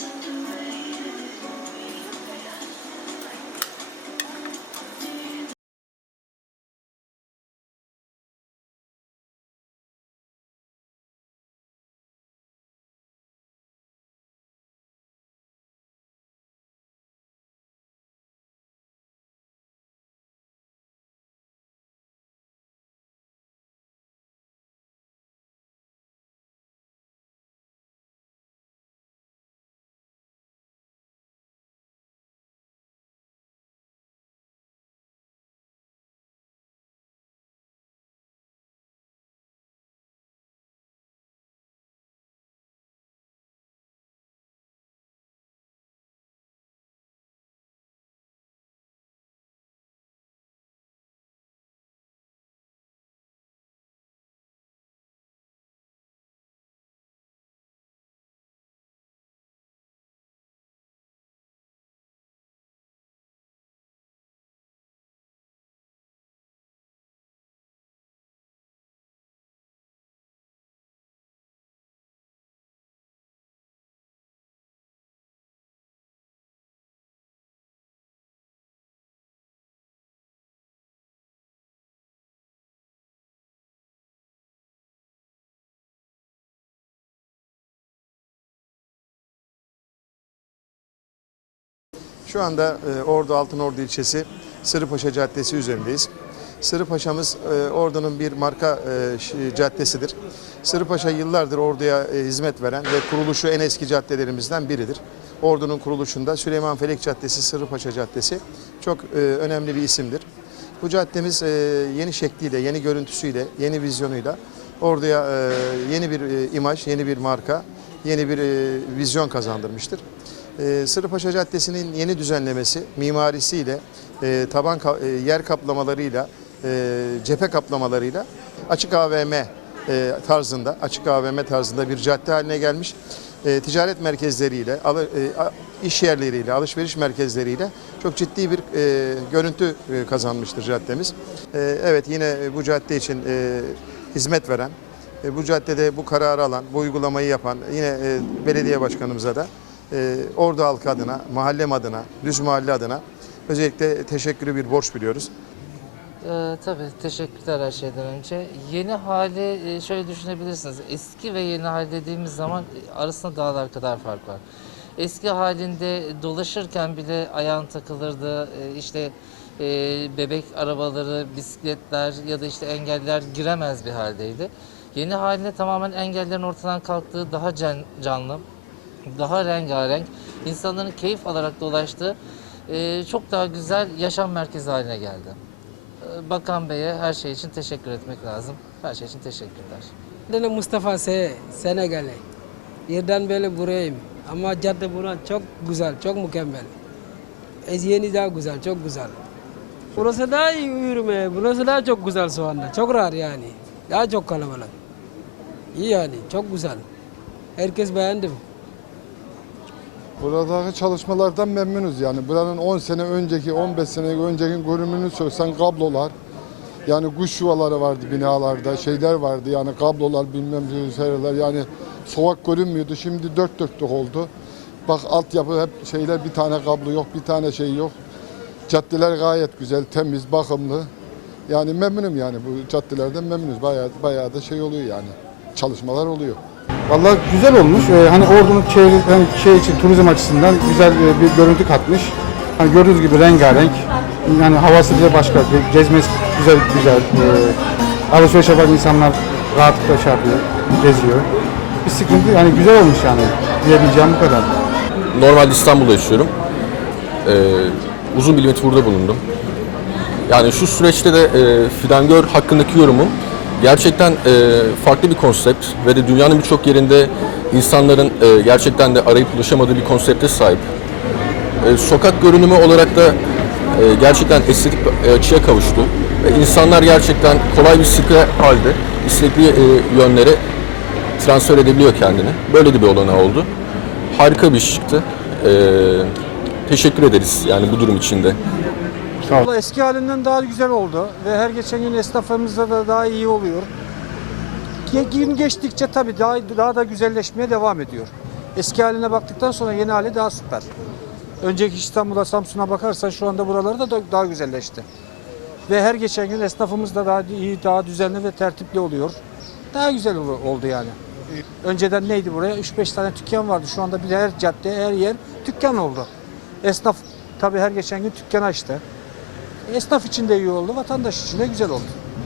Yes. Şu anda e, Ordu Altınordu ilçesi Sırıpaşa Caddesi üzerindeyiz. Sırıpaşa'mız e, Ordu'nun bir marka e, caddesidir. Sırıpaşa yıllardır Ordu'ya e, hizmet veren ve kuruluşu en eski caddelerimizden biridir. Ordu'nun kuruluşunda Süleyman Felek Caddesi, Sırıpaşa Caddesi çok e, önemli bir isimdir. Bu caddemiz e, yeni şekliyle, yeni görüntüsüyle, yeni vizyonuyla Ordu'ya e, yeni bir e, imaj, yeni bir marka, yeni bir e, vizyon kazandırmıştır. E, Sırıpaşa Caddesi'nin yeni düzenlemesi, mimarisiyle, e, taban e, yer kaplamalarıyla, e, cephe kaplamalarıyla açık AVM e, tarzında, açık AVM tarzında bir cadde haline gelmiş. Ticaret merkezleriyle, alı- e, iş yerleriyle, alışveriş merkezleriyle çok ciddi bir görüntü kazanmıştır caddemiz. Evet yine bu cadde için hizmet veren, bu caddede bu kararı alan, bu uygulamayı yapan yine belediye başkanımıza da e, Ordu halkı adına, mahallem adına, düz mahalle adına özellikle teşekkürü bir borç biliyoruz. Ee, tabii teşekkürler her şeyden önce. Yeni hali e, şöyle düşünebilirsiniz. Eski ve yeni hal dediğimiz zaman arasında dağlar kadar fark var. Eski halinde dolaşırken bile ayağın takılırdı. E, işte e, bebek arabaları, bisikletler ya da işte engelliler giremez bir haldeydi. Yeni haline tamamen engellerin ortadan kalktığı daha can- canlı, daha rengarenk, insanların keyif alarak dolaştığı e, çok daha güzel yaşam merkezi haline geldi. Bakan Bey'e her şey için teşekkür etmek lazım. Her şey için teşekkürler. Ben Mustafa Se, Senegal'e. Yerden böyle burayım. Ama cadde buna çok güzel, çok mükemmel. Ez yeni daha güzel, çok güzel. Burası daha iyi yürüme, burası daha çok güzel şu anda. Çok rahat yani. Daha çok kalabalık. İyi yani, çok güzel. Herkes beğendi. Buradaki çalışmalardan memnunuz yani. Buranın 10 sene önceki, 15 sene önceki görünümünü söylesen kablolar. Yani kuş yuvaları vardı binalarda, şeyler vardı yani kablolar bilmem şeyler yani sokak görünmüyordu. Şimdi dört dörtlük oldu. Bak altyapı hep şeyler bir tane kablo yok, bir tane şey yok. Caddeler gayet güzel, temiz, bakımlı. Yani memnunum yani bu caddelerden memnunuz. Bayağı, bayağı da şey oluyor yani. Çalışmalar oluyor. Vallahi güzel olmuş. Ee, hani Ordu'nun çevre, hani şey için turizm açısından güzel e, bir görüntü katmış. Hani gördüğünüz gibi rengarenk. Yani havası bile başka. Gezmesi güzel güzel. Ee, alışveriş yapan insanlar rahatlıkla şey yapıyor, geziyor. Bir sıkıntı yani güzel olmuş yani diyebileceğim bu kadar. Normalde İstanbul'da yaşıyorum. Ee, uzun bir müddet burada bulundum. Yani şu süreçte de e, Fidangör hakkındaki yorumum gerçekten e, farklı bir konsept ve de dünyanın birçok yerinde insanların e, gerçekten de arayıp ulaşamadığı bir konsepte sahip. E, sokak görünümü olarak da e, gerçekten estetik bir açıya kavuştu. Ve insanlar gerçekten kolay bir site halde istedikleri e, yönlere transfer edebiliyor kendini. Böyle de bir olanağı oldu. Harika bir iş çıktı. E, teşekkür ederiz yani bu durum içinde. Valla Eski halinden daha güzel oldu ve her geçen gün esnafımızda da daha iyi oluyor. Gün geçtikçe tabii daha, daha da güzelleşmeye devam ediyor. Eski haline baktıktan sonra yeni hali daha süper. Önceki İstanbul'a, Samsun'a bakarsan şu anda buraları da da- daha güzelleşti. Ve her geçen gün esnafımız da daha iyi, daha düzenli ve tertipli oluyor. Daha güzel ol- oldu yani. Önceden neydi buraya? 3-5 tane dükkan vardı. Şu anda bir her cadde, her yer dükkan oldu. Esnaf tabii her geçen gün dükkan açtı. Esnaf için de iyi oldu, vatandaş için de güzel oldu.